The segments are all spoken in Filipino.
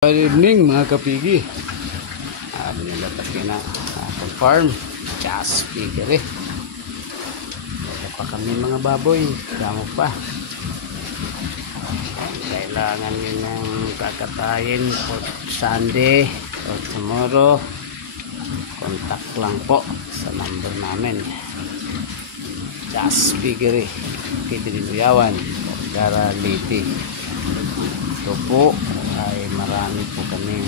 Good evening mga kapigi. Binilatas ko na akong farm. Just piggery. Wala pa kami mga baboy. Damo pa. Kailangan nyo ng kakatayin for Sunday or tomorrow. Contact lang po sa number namin. Just piggery. Kidriluyawan. Garaliti. Ito po ay marami po kaming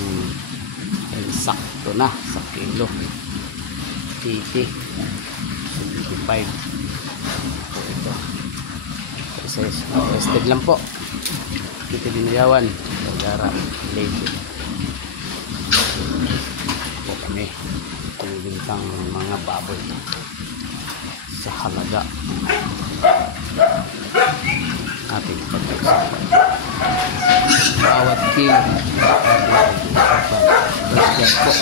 sakto na sa kilo 80 75 po ito tested lang po dito dinayawan pagara lady po kami bintang mga baboy sa halaga ating pagkaksapan bawat kilo terus po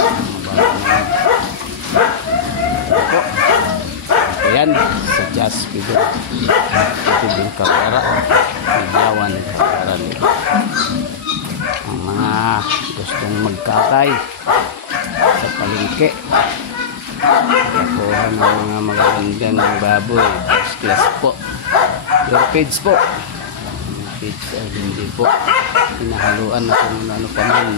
ayan sa just video ito din kapera ilawan kapera nito ang mga gustong magkakay sa palengke kakuha ng mga magagandang baboy first class po your page po page ay hindi po hinahaluan na kung ano pa man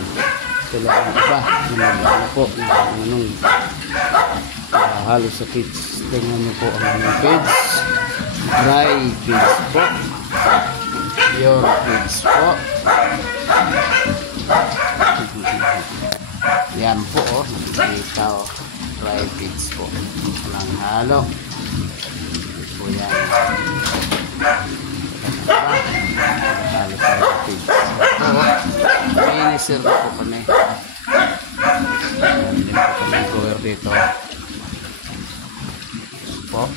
kailangan iba hinagana po anong halo sa page. Tingnan nyo po ang aming page dry page po your page po yan po nakikita dry page po walang halo po yan halo sa page finisher po kami hindi po kami grower dito po.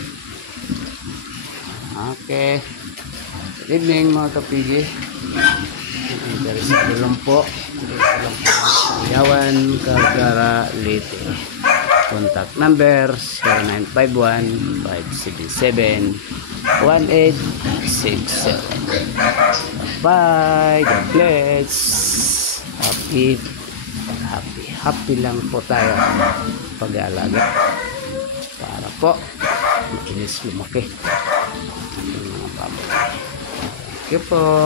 Okay. Good evening mga kapigi. Interesado lang po. Yawan Kargara Lite. Contact number 0951-577-1867. Bye. God bless. Happy lang po tayo pag-aalaga para po makinis lumaki ang mga baboy. Thank you po.